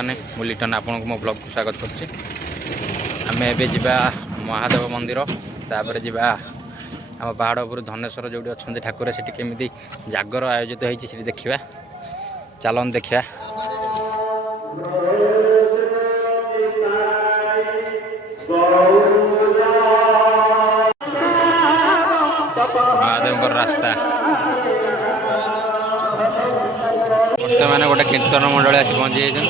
साने मु लिटन आपन को मो ब्लॉग को स्वागत करछि। आमे एबे जिबा महादेव मंदिर तापर जिबा आम पहाड़ उपर धनेश्वर जो अच्छा ठाकुर से केमी जागर आयोजित होती है देखा चलन देखा। महादेव रास्ता बर्तमान गोटे कीर्तन मंडल आसी पहुंची जाइए।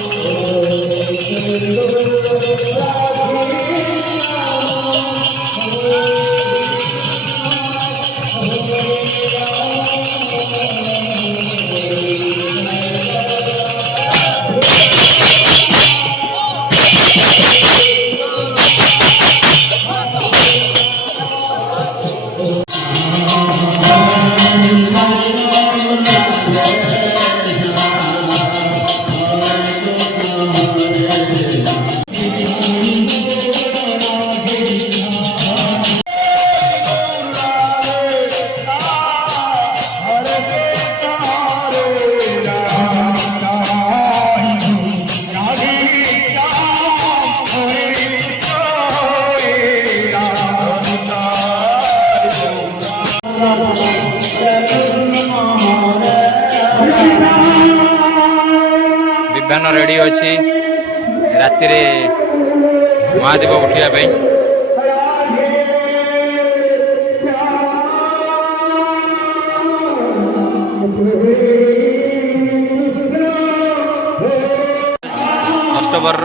विमान रेडी अच्छी राति महादेव उठापी अक्टोबर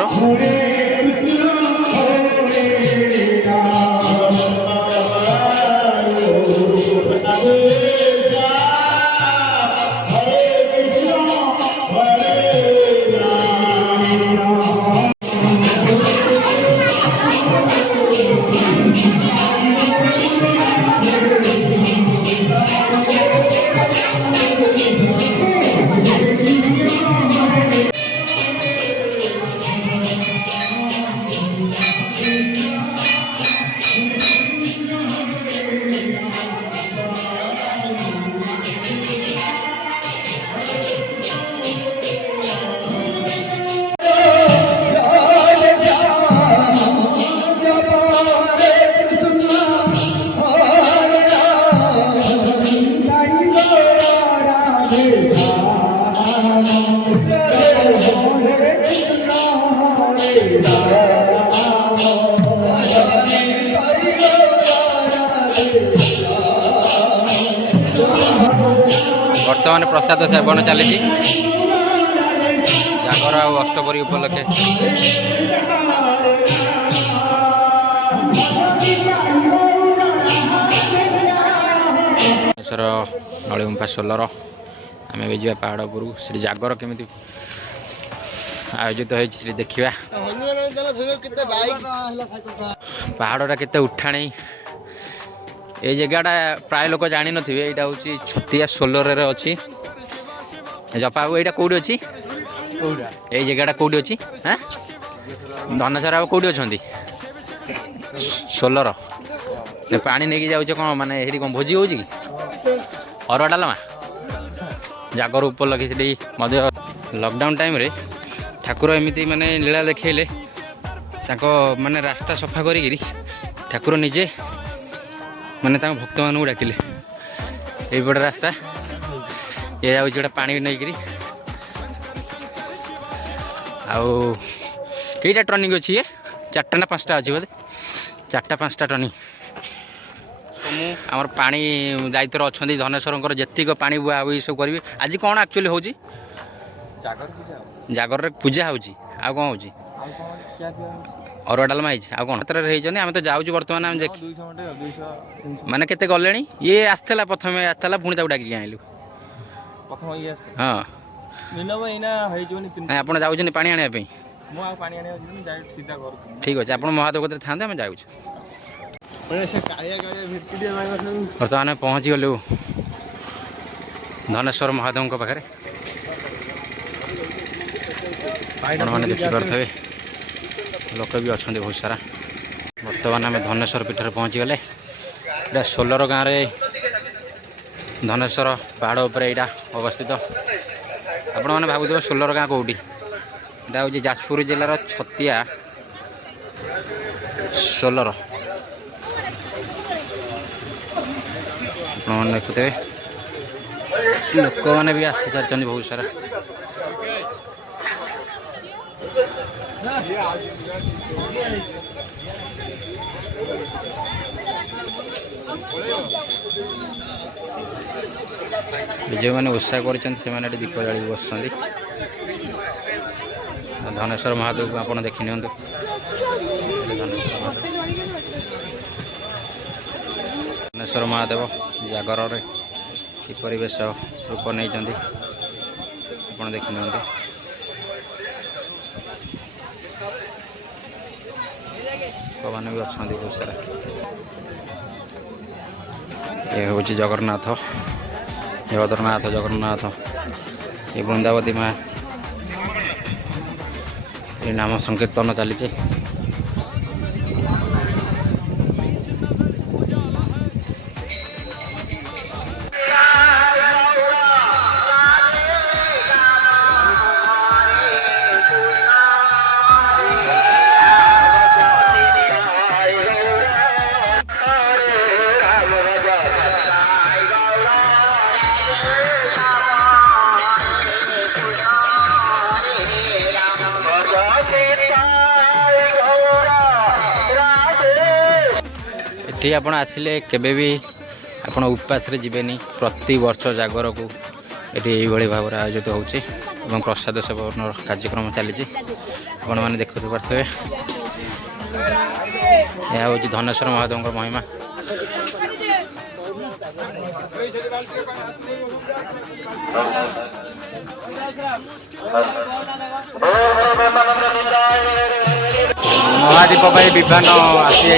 बर्तमान प्रसाद सेवन चली जागर आ अष्टपरी उपलक्षे नलीगुंफा सोलर आम भी जा पहाड़ उपर से जागर केमी आयोजित हो देखा पहाड़ा के उठाणी ये जगहटा प्राय लोक जानी थे यहाँ हूँ छतिया सोलर अच्छी जपा बाबू यहाँ कौटी अच्छी ये जगहटा कौटी अच्छी हाँ धनेश्वर बाबू कौटी अच्छा सोलर पा नहीं जाऊे कौन मानने ये कौन भोजी हो अरुआ डालमा जागर उपलक्षे लॉकडाउन टाइम रे ठाकुर एमती माने लीला देखले माने रास्ता सफा करी ठाकुर निजे माने भक्त मान डाकिले यपटे रास्ता ये जाऊँ गोटे पा नहीं कईटा टर्निंग अच्छी ये 4टा ना 5टा अच्छी बोधे 4टा 5टा टर्निंग आमर पानी दायित्व अच्छा धनेश्वर जी पानी बुआ हुई सब करेंगे। आज कौन एक्चुअली हो जागर पूजा हो कौन हो अरुआ डालमा हो कौन हाथ आम तो जाऊँ बर्तमान आम देख माने केते गले ये आसला प्रथम आसला पुणी डाक आनलु हाँ आप जाऊँ पा आने ठीक अच्छे आप महादेव कत था जाऊँ बर्तमान पहुँची गलु धनेश्वर महादेव पाखे आपने देखिपे लोक भी अच्छा बहुत सारा। बर्तमान आम धनेश्वर पीठर पहुँची गले। यहाँ सोलर गाँव में धनेश्वर पहाड़ उपर यहाँ अवस्थित। आपण मैंने भावुव सोलर गाँ कौटी यहाँ हूँ जाजपुर जिलार छतिया सोलर। आपने देखुते लोक मैंने भी आसी सारी बहुत सारा। जो मैंने उत्साह कर दीप जाड़ी बस धनेश्वर महादेव को आप देखी नि धनेश्वर महादेव जागर कि परिवेश रूप नहीं आप देखी नि मैंने भी अच्छा बहुत सारा। ये हूँ जगन्नाथ जगन्नाथ जगन्नाथ ये वृंदावती माँ ये नाम संकीर्तन चली। ये आप आसिले केबे भी आप उपास जीवेनि। प्रति वर्ष जागर को ये भाव आयोजित होची एवं प्रसाद सेवन कार्यक्रम चली आपण मैंने देखते पारे। यह हूँ धनेश्वर महादेव महिमा। महादीप विभान आसी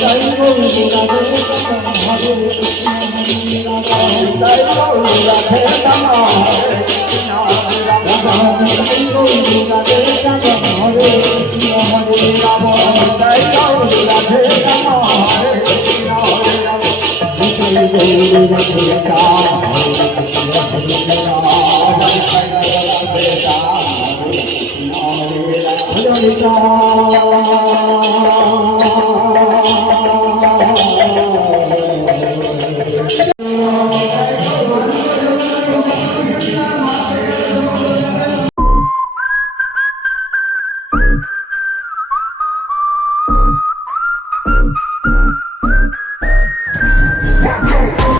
Hare Hare Rama